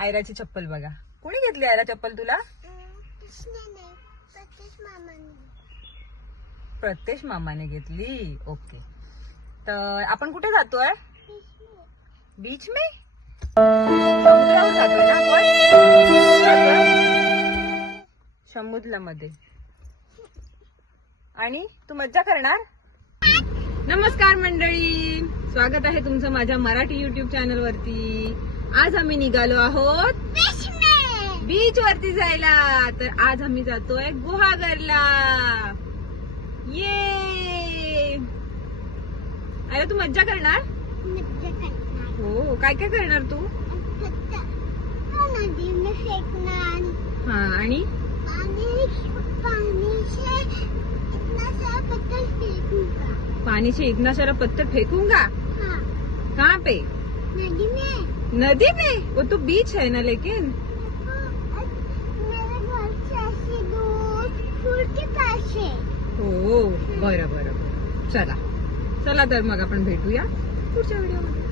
आयराची चप्पल बघा. कोणी घेतली आयरा चप्पल तुला? प्रत्येश मामाने घेतली. ओके. तर आपण कुठे जातोय? बीच में. समुद्रावर जातोय ना आपण? समुद्रामध्ये. आणि तू मज्जा करणार? नमस्कार मंडळी, स्वागत आहे तुमचं माझ्या मराठी युट्यूब चॅनल वरती. आज आम्ही निघालो आहोत बीच वरती जायला. तर आज आम्ही जातोय गुहागरला. ये अरे तू मज्जा करणार? हो. काय काय करणार तू? हा. आणि पानी से इतना सारा पत्थर फेंकूंगा. कहाँ पे? नदी में. वो तो बीच है ना. लेकिन मेरे घर से ऐसे दूर पूल के पास है. हो. बरं बरं. चला चला तर मग आपण भेटूया पुढच्या व्हिडिओमध्ये.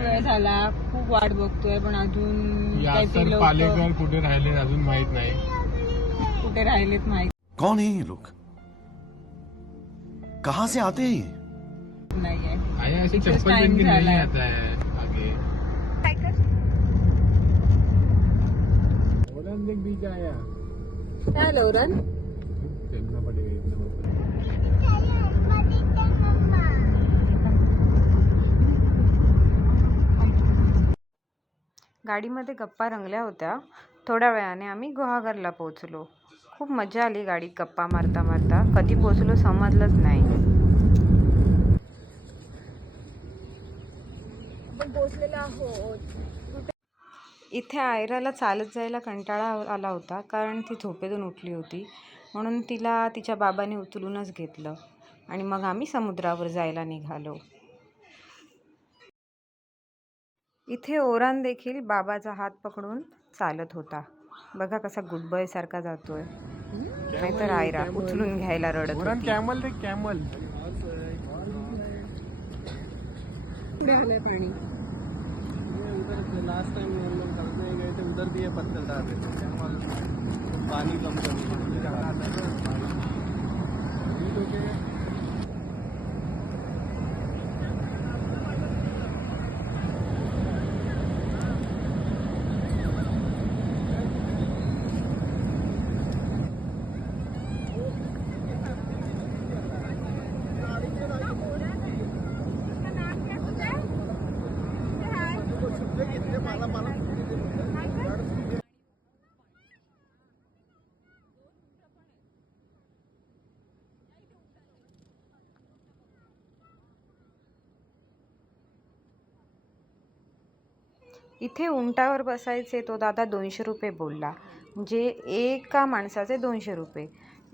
वेळ झाला, खूप वाट बघतोय पण अजून काही पालेकर कुठे राहिले अजून माहित नाही. कुठे राहिलेत माहित कौन है ये लोग? कहाँ से आते हैं ये? नाहीये. आया ऐसे इथेच चप्पल time पहन के नहीं झालाय. आता है आगे. काय कर? ओलन देख बीच आया. काय आलं उरण? चलना पड़ेगा इतना. गाडीमध्ये गप्पा रंगल्या होत्या. थोड्या वेळाने आम्ही गुहागरला पोहोचलो. खूप मजा आली गाडीत गप्पा मारता मारता. कधी पोहोचलो समजलंच नाही. आपण पोहोचलेलो आहोत. इथे आयराला चालत जायला कंटाळा आला होता, कारण ती झोपेतून उठली होती. म्हणून तिला तिच्या बाबाने उचलूनच घेतलं आणि मग आम्ही समुद्रावर जायला निघालो. इथे ओरान देखील बाबाचा हात पकडून चालत होता. बघा कसा गुड बॉय सारखा जातोय. नाहीतर आयरा उचलून घ्यायला रडत होती. कॅमल देख कॅमल. पुढे आलंय पाणी. लास्ट टाइम हम लोग करने गए थे, उधर भी ये पत्थर डाल रहे थे. पानी कम इथे उंटावर बसायचे तो दादा 200 रुपये बोलला. म्हणजे एका माणसाचे 200 रुपये.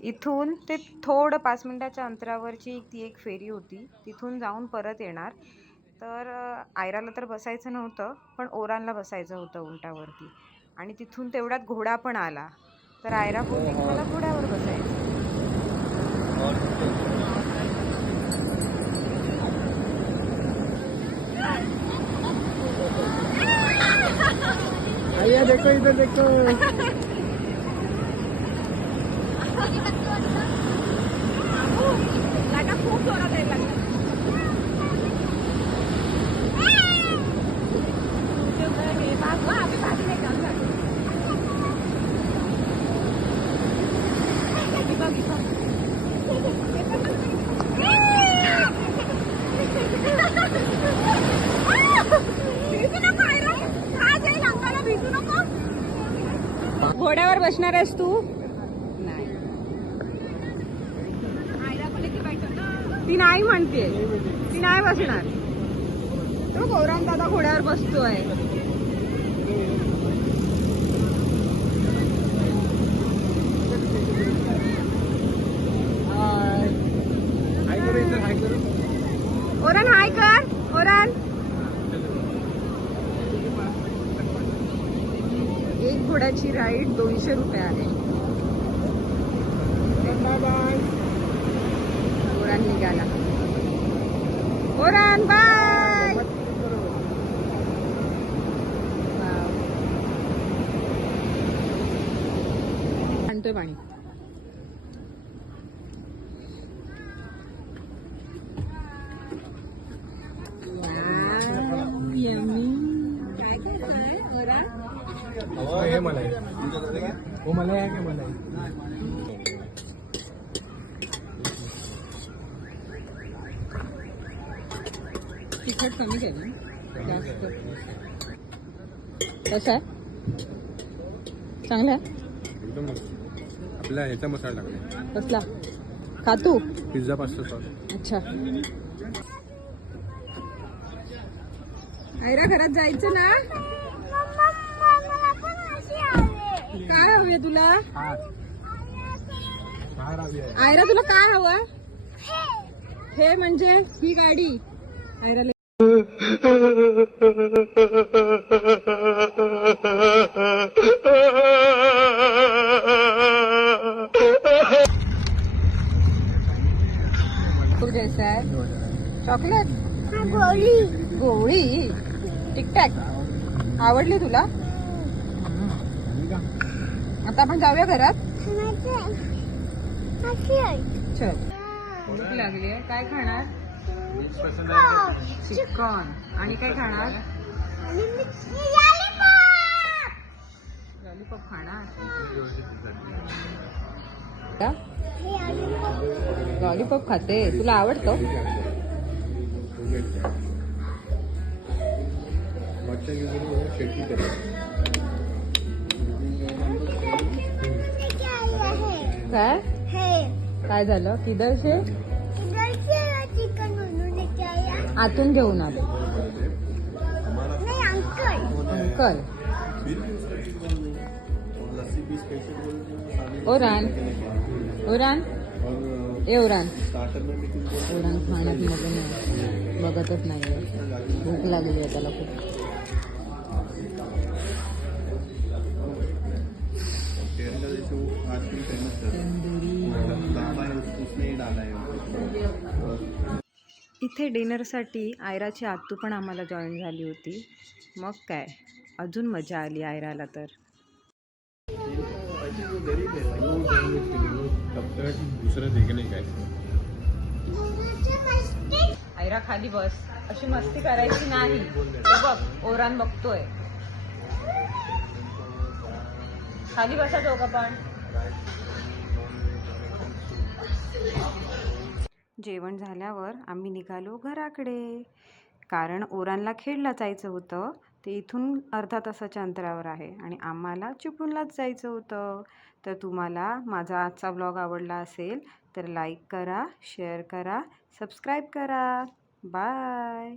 इथून ते थोडं 5 मिनिटाच्या अंतरावरची ती एक फेरी होती. तिथून जाऊन परत येणार. तर आयराला तर बसायचं नव्हतं, पण ओरानला बसायचं होतं उंटावरती. आणि तिथून तेवढ्यात घोडा पण आला. तर आयरा बोलली मला घोड्यावर बसायचं. आया देखो इधर देखो. लाटा खूप जोरात यायला लागला. घोड्यावर बसणार आहेस तू? नाही. ती नाही म्हणते. ती नाही बसणार. तो गौराम दादा घोड्यावर बसतोय. हाय करो इधर हाय करो. ओरान हाय कर. ओरान एक घोड्याची राईड 200 रुपये आहे. ओरान निघाला. ओरान बाय. आणतोय पाणी. काय करताय ओरान? हे मलाई हो मलाई आहे का मलाई तिखट कमी केलं जास्त. कसं आहे? चांगलं आहे? एकदम मस्त आपला ह्याचा मसाला टाकला कसला? खातू? पिझ्झा पास्ता सॉस अच्छा. आयरा घरात जायचं ना? मला पण अशी आले. काय हवंय तुला? फार हवी आहे आयरा तुला काय हवं? हे म्हणजे ही गाडी. आयराला खूप जैसा आहे. चॉकलेट गोळी. गोळी टिकटॅक आवडली तुला? आता आपण जाऊया घरात. चल. भूक लागली आहे. काय खाणार? चिकन. आणि काय खाणार? लॉलीपॉप खाणार. लॉलीपॉप खाते. तुला आवडतो? काय काय झालं? किधर से? चिकन बनवून आतून घेऊन आलो. नाही अंकल. अंकल. ओरान ओरान ए ओरान. ओरान खाण्यात मध्ये नाही, बघतच नाही. भूक लागली आहे त्याला खूप. इथे डिनरसाठी आयराची आत्तू पण आम्हाला जॉईन झाली होती. मग काय अजून मजा आली आयराला तर. दुसरं देखणे काय आयरा खाली बस. अशी मस्ती करायची नाही. बघ ओरान बघतोय. खाली बसा दोघं पण. जेवण झाल्यावर आम्ही निघालो घराकडे, कारण ओरानला खेडला जायचं होतं. ते इथून अर्धा तासाच्या अंतरावर आहे आणि आम्हाला चिपळूणलाच जायचं होतं. तर तुम्हाला माझा आजचा व्लॉग आवडला असेल तर लाईक करा, शेअर करा, सबस्क्राईब करा. बाय.